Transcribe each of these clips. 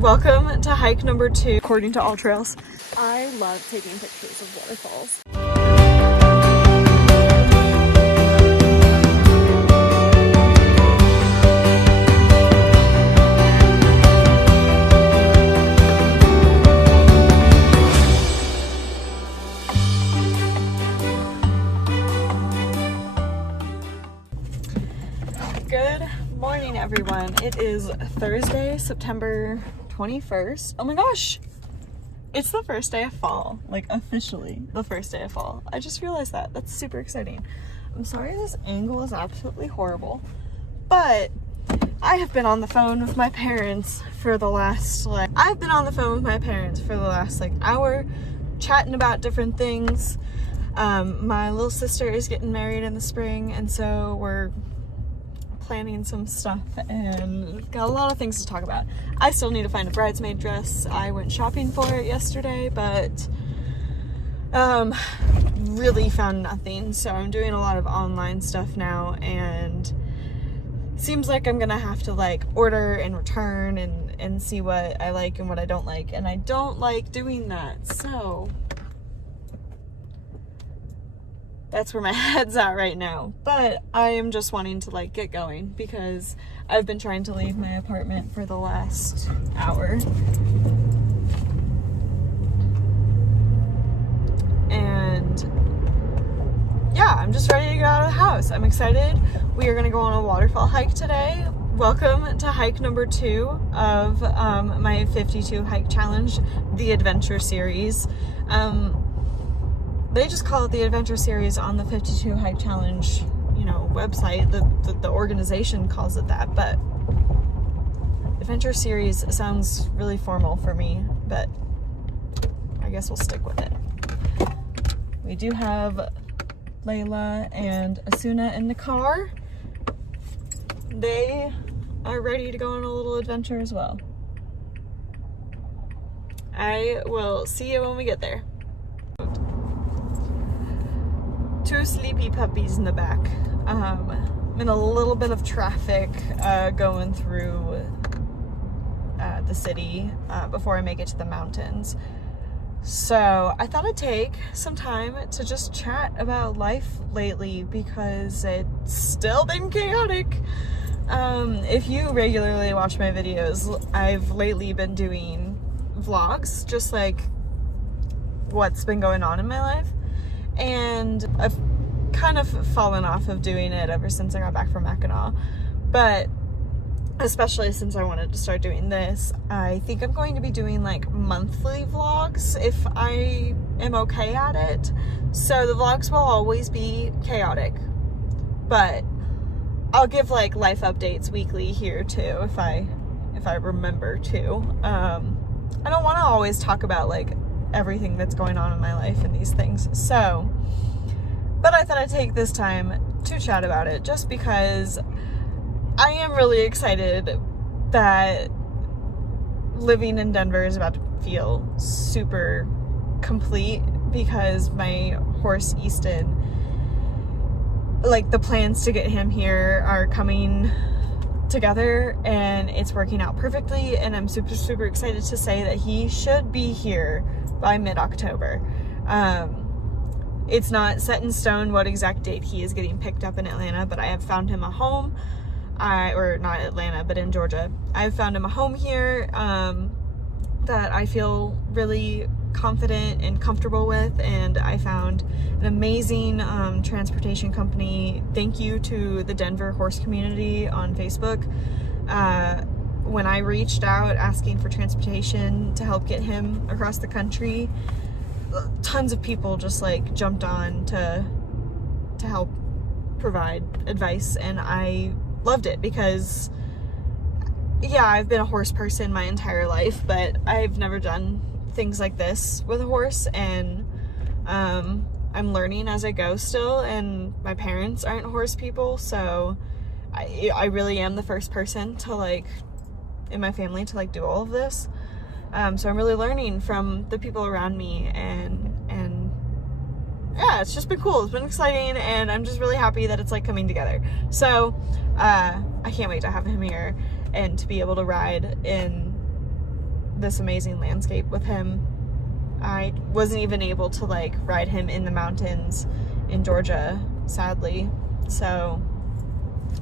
Welcome to hike number 2, according to All Trails. I love taking pictures of waterfalls. Good morning, everyone. It is Thursday, September 21st. Oh my gosh! It's the first day of fall. Like, officially the first day of fall. I just realized that. That's super exciting. I'm sorry this angle is absolutely horrible, but I have been on the phone with my parents for the last, hour, chatting about different things. My little sister is getting married in the spring, and so we're planning some stuff and got a lot of things to talk about. I still need to find a bridesmaid dress. I went shopping for it yesterday, but really found nothing. So I'm doing a lot of online stuff now, and seems like I'm gonna have to like order and return and see what I like and what I don't like, and I don't like doing that. So that's where my head's at right now. But I am just wanting to like get going because I've been trying to leave my apartment for the last hour. And yeah, I'm just ready to get out of the house. I'm excited. We are gonna go on a waterfall hike today. Welcome to hike number 2 of my 52 hike challenge, the adventure series. They just call it the adventure series on the 52 hike challenge, you know, website. The organization calls it that, but adventure series sounds really formal for me, but I guess we'll stick with it. We do have Layla and Asuna in the car. They are ready to go on a little adventure as well. I will see you when we get there. 2 sleepy puppies in the back. I'm in a little bit of traffic going through the city before I make it to the mountains. So I thought I'd take some time to just chat about life lately because it's still been chaotic. If you regularly watch my videos, I've lately been doing vlogs, just like what's been going on in my life. And I've kind of fallen off of doing it ever since I got back from Mackinac, but especially since I wanted to start doing this, I think I'm going to be doing like monthly vlogs if I am okay at it. So the vlogs will always be chaotic, but I'll give like life updates weekly here too if I remember to. I don't want to always talk about like everything that's going on in my life and these things, so but I thought I'd take this time to chat about it just because I am really excited that living in Denver is about to feel super complete because my horse Easton, like the plans to get him here are coming together and it's working out perfectly, and I'm super excited to say that he should be here by mid-October. It's not set in stone what exact date he is getting picked up in Atlanta, but I have found him a home. Or not Atlanta, but in Georgia. I've found him a home here that I feel really confident and comfortable with, and I found an amazing transportation company. Thank you to the Denver horse community on Facebook. When I reached out asking for transportation to help get him across the country, tons of people just like jumped on to help provide advice, and I loved it because yeah, I've been a horse person my entire life, but I've never done things like this with a horse, and I'm learning as I go still, and my parents aren't horse people, so I really am the first person to like in my family to like do all of this. So I'm really learning from the people around me, and yeah, it's just been cool. It's been exciting, and I'm just really happy that it's like coming together. So I can't wait to have him here and to be able to ride in this amazing landscape with him. I wasn't even able to like ride him in the mountains in Georgia, sadly. So,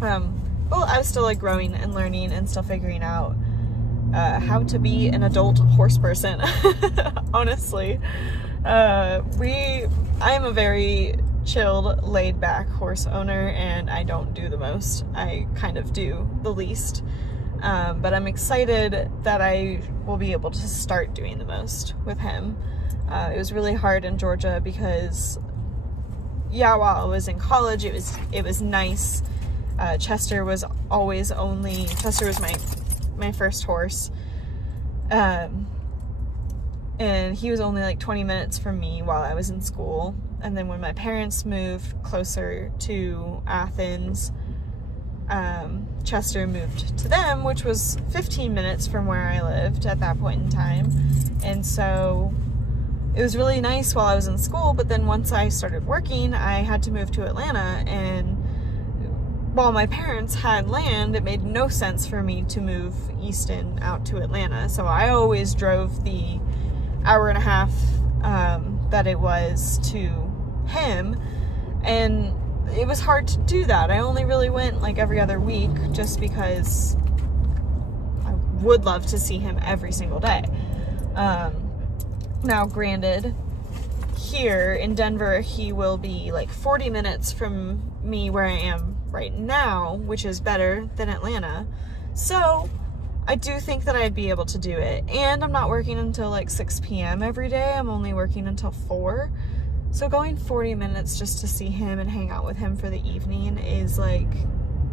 well, I was still like growing and learning and still figuring out how to be an adult horse person, honestly. I am a very chilled, laid back horse owner, and I don't do the most. I kind of do the least. But I'm excited that I will be able to start doing the most with him. It was really hard in Georgia because, yeah, while I was in college, it was nice. Chester was my first horse. And he was only like 20 minutes from me while I was in school. And then when my parents moved closer to Athens, Chester moved to them, which was 15 minutes from where I lived at that point in time. And so it was really nice while I was in school, but then once I started working, I had to move to Atlanta, and while my parents had land, it made no sense for me to move Easton out to Atlanta. So I always drove the hour and a half that it was to him, and it was hard to do that. I only really went like every other week just because I would love to see him every single day. Now granted, here in Denver, he will be like 40 minutes from me where I am right now, which is better than Atlanta. So I do think that I'd be able to do it. And I'm not working until like 6 p.m. every day. I'm only working until 4. So going 40 minutes just to see him and hang out with him for the evening is like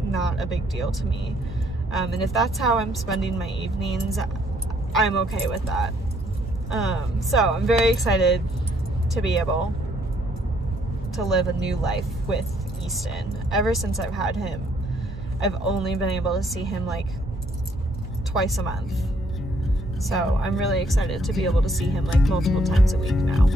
not a big deal to me. And if that's how I'm spending my evenings, I'm okay with that. So I'm very excited to be able to live a new life with Easton. Ever since I've had him, I've only been able to see him like twice a month. So I'm really excited to be able to see him like multiple times a week now.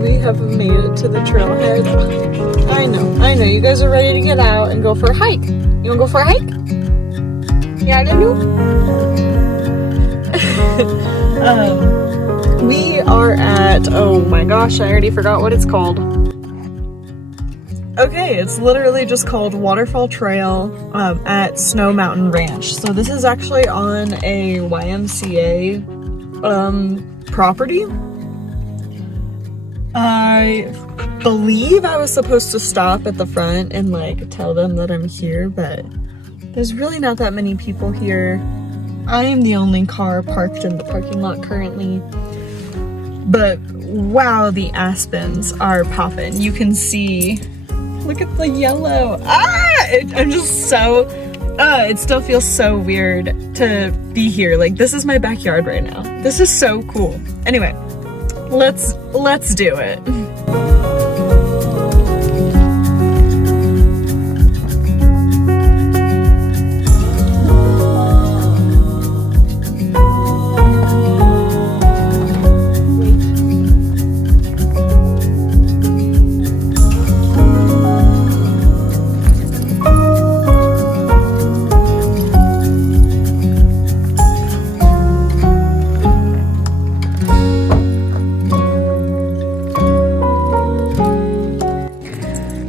We have made it to the trailhead. I know, you guys are ready to get out and go for a hike. You wanna go for a hike? Yeah, Lulu? We are at, oh my gosh, I already forgot what it's called. Okay, it's literally just called Waterfall Trail at Snow Mountain Ranch. So this is actually on a YMCA property. I believe I was supposed to stop at the front and like tell them that I'm here, but there's really not that many people here. I am the only car parked in the parking lot currently, but wow, the aspens are popping. You can see, look at the yellow. I'm just so, it still feels so weird to be here. Like, this is my backyard right now. This is so cool. Anyway, let's do it.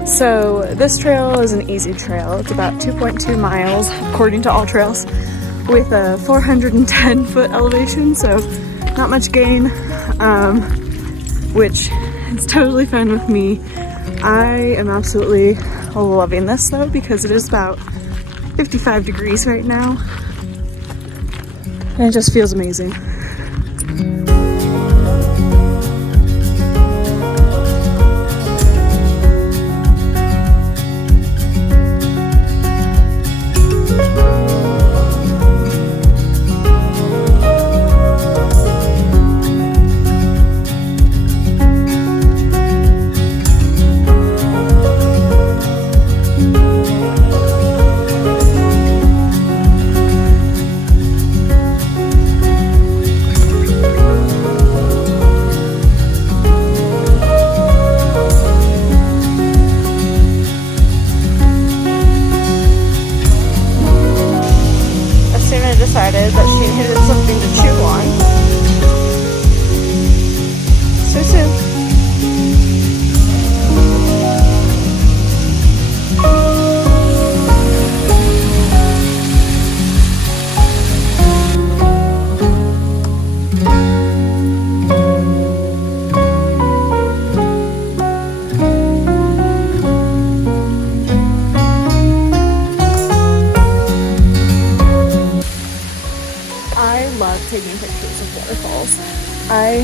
So this trail is an easy trail. It's about 2.2 miles according to All Trails with a 410 foot elevation, so not much gain, which is totally fine with me. I am absolutely loving this though because it is about 55 degrees right now and it just feels amazing.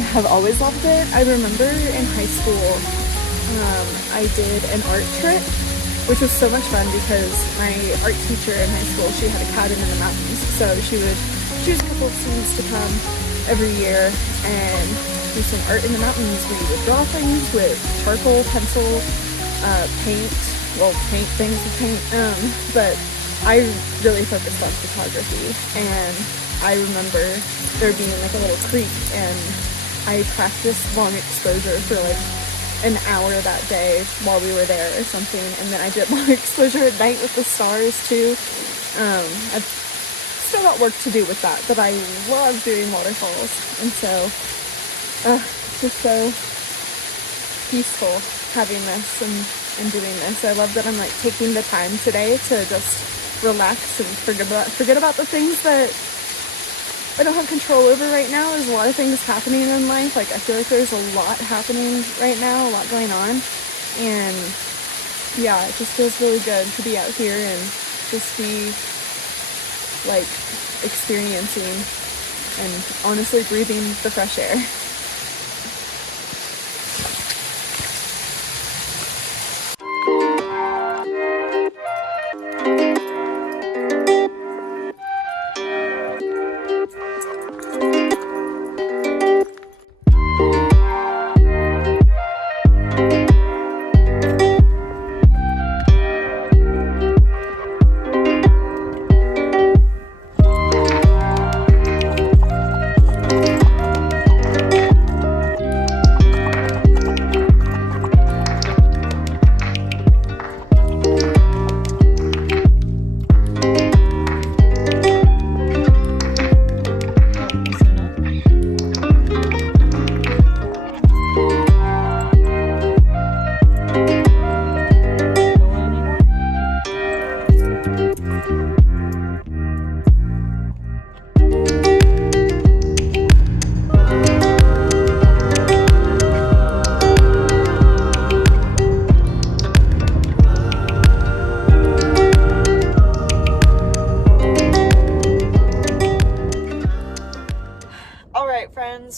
have always loved it. I remember in high school, I did an art trip, which was so much fun because my art teacher in high school, she had a cabin in the mountains, so she would choose a couple of students to come every year and do some art in the mountains. We would draw things with charcoal, pencil, paint things with paint, but I really focused on photography, and I remember there being like a little creek, and I practiced long exposure for like an hour that day while we were there or something, and then I did long exposure at night with the stars too. I've still got work to do with that, but I love doing waterfalls, and so it's just so peaceful having this and doing this. I love that I'm like taking the time today to just relax and forget about the things that I don't have control over right now. There's a lot of things happening in life. Like, I feel like there's a lot happening right now, a lot going on. And yeah, it just feels really good to be out here and just be like experiencing and honestly breathing the fresh air.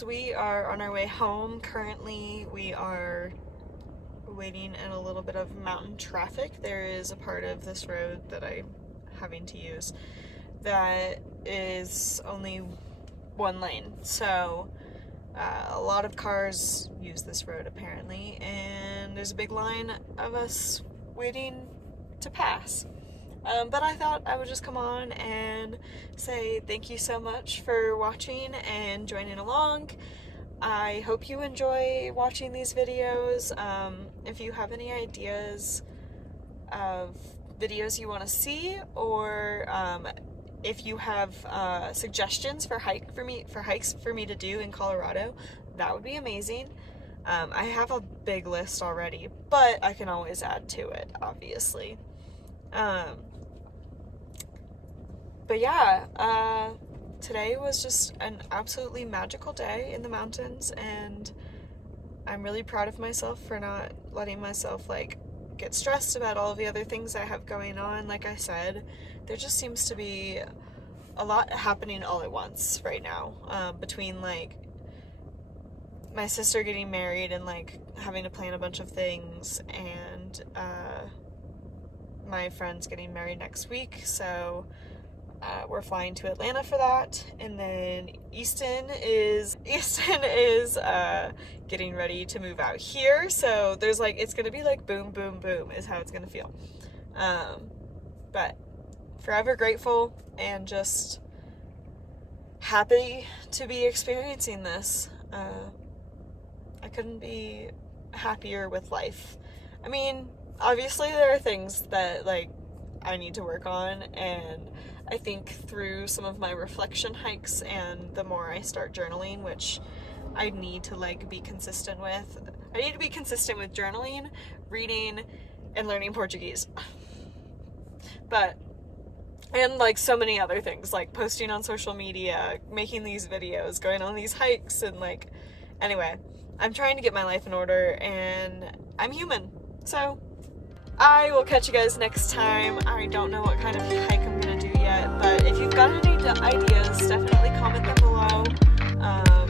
We are on our way home. Currently, we are waiting in a little bit of mountain traffic. There is a part of this road that I'm having to use that is only one lane. So a lot of cars use this road apparently, and there's a big line of us waiting to pass. But I thought I would just come on and say thank you so much for watching and joining along. I hope you enjoy watching these videos. If you have any ideas of videos you want to see, or if you have suggestions for hikes for me to do in Colorado, that would be amazing. I have a big list already, but I can always add to it, obviously. But yeah, today was just an absolutely magical day in the mountains, and I'm really proud of myself for not letting myself like get stressed about all of the other things I have going on. Like I said, there just seems to be a lot happening all at once right now, between like my sister getting married and like having to plan a bunch of things, and my friend's getting married next week, so we're flying to Atlanta for that. And then Easton is getting ready to move out here, so there's like, it's gonna be like boom boom boom is how it's gonna feel. But forever grateful and just happy to be experiencing this. I couldn't be happier with life. I mean, obviously there are things that like I need to work on, and I think through some of my reflection hikes and the more I start journaling, which I need to like be consistent with. I need to be consistent with journaling, reading, and learning Portuguese. And like so many other things, like posting on social media, making these videos, going on these hikes, and like, anyway, I'm trying to get my life in order, and I'm human. So I will catch you guys next time. I don't know what kind of hike I'm gonna do yet, but if you've got any ideas, definitely comment them below.